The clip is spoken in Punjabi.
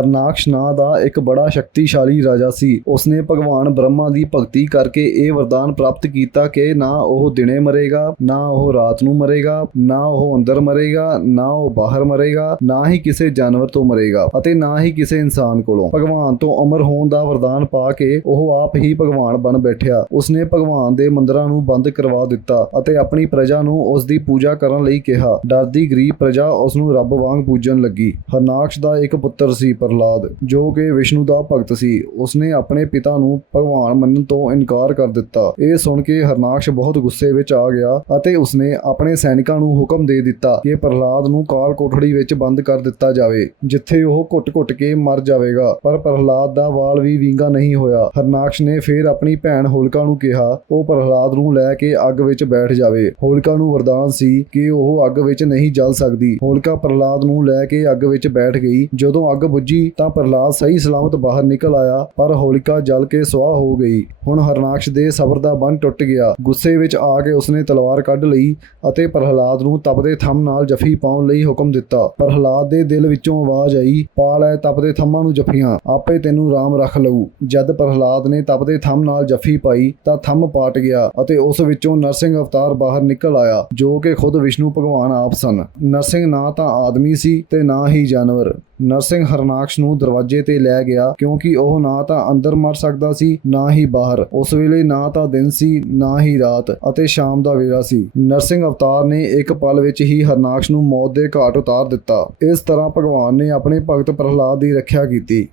ਹਰਨਾਕਸ਼ ਨਾਂ ਦਾ ਇੱਕ ਬੜਾ ਸ਼ਕਤੀਸ਼ਾਲੀ ਰਾਜਾ ਸੀ। ਉਸਨੇ ਭਗਵਾਨ ਬ੍ਰਹਮਾ ਦੀ ਭਗਤੀ ਕਰਕੇ ਇਹ ਵਰਦਾਨ ਪ੍ਰਾਪਤ ਕੀਤਾ ਕਿ ਨਾ ਉਹ ਦਿਨੇ ਮਰੇਗਾ, ਨਾ ਉਹ ਰਾਤ ਨੂੰ ਮਰੇਗਾ, ਨਾ ਉਹ ਅੰਦਰ ਮਰੇਗਾ, ਨਾ ਉਹ ਬਾਹਰ ਮਰੇਗਾ, ਨਾ ਹੀ ਕਿਸੇ ਜਾਨਵਰ ਤੋਂ ਮਰੇਗਾ ਅਤੇ ਨਾ ਹੀ ਕਿਸੇ ਇਨਸਾਨ ਕੋਲੋਂ। ਭਗਵਾਨ ਤੋਂ ਅਮਰ ਹੋਣ ਦਾ ਵਰਦਾਨ ਪਾ ਕੇ ਉਹ ਆਪ ਹੀ ਭਗਵਾਨ ਬਣ ਬੈਠਿਆ। ਉਸਨੇ ਭਗਵਾਨ ਦੇ ਮੰਦਰਾਂ ਨੂੰ ਬੰਦ ਕਰਵਾ ਦਿੱਤਾ ਅਤੇ ਆਪਣੀ ਪ੍ਰਜਾ ਨੂੰ ਉਸ ਦੀ ਪੂਜਾ ਕਰਨ ਲਈ ਕਿਹਾ। ਡਰਦੀ ਗਰੀਬ ਪ੍ਰਜਾ ਉਸ ਨੂੰ ਰੱਬ ਵਾਂਗ ਪੂਜਣ ਲੱਗੀ। ਹਰਨਾਕਸ਼ ਦਾ ਇੱਕ ਪੁੱਤਰ ਸੀ। ਪ੍ਰਹਲਾਦ, ਜੋ ਕਿ ਵਿਸ਼ਨੂੰ ਦਾ ਭਗਤ ਸੀ। ਉਸਨੇ ਆਪਣੇ ਪਿਤਾ ਨੂੰ ਭਗਵਾਨ ਮੰਨਣ ਤੋਂ ਇਨਕਾਰ ਕਰ ਦਿੱਤਾ। ਇਹ ਸੁਣ ਕੇ ਹਰਨਾਕਸ਼ ਬਹੁਤ ਗੁੱਸੇ ਵਿੱਚ ਆ ਗਿਆ ਅਤੇ ਉਸਨੇ ਆਪਣੇ ਸੈਨਿਕਾਂ ਨੂੰ ਹੁਕਮ ਦੇ ਦਿੱਤਾ ਕਿ ਪ੍ਰਹਲਾਦ ਨੂੰ ਕਾਲ ਕੋਠੜੀ ਵਿੱਚ ਬੰਦ ਕਰ ਦਿੱਤਾ ਜਾਵੇ, ਜਿੱਥੇ ਉਹ ਘੁੱਟ-ਘੁੱਟ ਕੇ ਮਰ ਜਾਵੇਗਾ। ਪਰ ਪ੍ਰਹਲਾਦ ਦਾ ਵਾਲ ਵੀ ਵਿੰਗਾ ਨਹੀਂ ਹੋਇਆ। ਹਰਨਾਕਸ਼ ਨੇ ਫੇਰ ਆਪਣੀ ਭੈਣ ਹੋਲਕਾ ਨੂੰ ਕਿਹਾ, ਉਹ ਪ੍ਰਹਲਾਦ ਨੂੰ ਲੈ ਕੇ ਅੱਗ ਵਿੱਚ ਬੈਠ ਜਾਵੇ। ਹੋਲਕਾ ਨੂੰ ਵਰਦਾਨ ਸੀ ਕਿ ਉਹ ਅੱਗ ਵਿੱਚ ਨਹੀਂ ਜਲ ਸਕਦੀ। ਹੋਲਕਾ ਪ੍ਰਹਲਾਦ ਨੂੰ ਲੈ ਕੇ ਅੱਗ ਵਿੱਚ ਬੈਠ ਗਈ। ਜਦੋਂ ਅੱਗ ਬੁੱਝੀ ਤਾਂ ਪ੍ਰਹਲਾਦ ਸਹੀ ਸਲਾਮਤ ਬਾਹਰ ਨਿਕਲ ਆਇਆ, ਪਰ ਹੋਲਿਕਾ ਜਲ ਕੇ ਸੁਆਹ ਹੋ ਗਈ। ਹੁਣ ਹਰਨਾਕਸ਼ ਦੇ ਸਬਰ ਦਾ ਬੰਨ ਟੁੱਟ ਗਿਆ। ਗੁੱਸੇ ਵਿੱਚ ਆ ਕੇ ਉਸਨੇ ਤਲਵਾਰ ਕੱਢ ਲਈ ਅਤੇ ਪ੍ਰਹਲਾਦ ਨੂੰ ਤਪਦੇ ਥੰਮ ਨਾਲ ਜਫੀ ਪਾਉਣ ਲਈ ਹੁਕਮ ਦਿੱਤਾ। ਪ੍ਰਹਲਾਦ ਦੇ ਦਿਲ ਵਿੱਚੋਂ ਆਵਾਜ਼ ਆਈ ਪਾ ਲੈ ਤਪਦੇ ਥੰਮਾਂ ਨੂੰ ਜਫੀਆਂ, ਆਪੇ ਤੈਨੂੰ ਰਾਮ ਰੱਖ ਲਊ। ਜਦ ਪ੍ਰਹਲਾਦ ਨੇ ਤਪਦੇ ਥੰਮ ਨਾਲ ਜਫੀ ਪਾਈ, ਤਾਂ ਥੰਮ ਪਾਟ ਗਿਆ ਅਤੇ ਉਸ ਵਿੱਚੋਂ ਨਰਸਿੰਘ ਅਵਤਾਰ ਬਾਹਰ ਨਿਕਲ ਆਇਆ, ਜੋ ਕਿ ਖੁਦ ਵਿਸ਼ਨੂੰ ਭਗਵਾਨ ਆਪ ਸਨ। ਨਰਸਿੰਘ ਨਾ ਤਾਂ ਆਦਮੀ ਸੀ ਤੇ ਨਾ ਹੀ ਜਾਨਵਰ। ਨਰਸਿੰਘ ਹਰਨਾਕਸ਼ ਨੂੰ ਦਰਵਾਜ਼ੇ ਤੇ ਲੈ ਗਿਆ ਕਿਉਂਕਿ ਉਹ ਨਾ ਤਾਂ ਅੰਦਰ ਮਰ ਸਕਦਾ ਸੀ, ਨਾ ਹੀ ਬਾਹਰ। ਉਸ ਵੇਲੇ ਨਾ ਤਾਂ ਦਿਨ ਸੀ, ਨਾ ਹੀ ਰਾਤ ਅਤੇ ਸ਼ਾਮ ਦਾ ਵੇਲਾ ਸੀ। ਨਰਸਿੰਘ ਅਵਤਾਰ ਨੇ ਇੱਕ ਪਲ ਵਿੱਚ ਹੀ ਹਰਨਾਕਸ਼ ਨੂੰ ਮੌਤ ਦੇ ਘਾਟ ਉਤਾਰ ਦਿੱਤਾ। ਇਸ ਤਰ੍ਹਾਂ ਭਗਵਾਨ ਨੇ ਆਪਣੇ ਭਗਤ ਪ੍ਰਹਲਾਦ ਦੀ ਰੱਖਿਆ ਕੀਤੀ।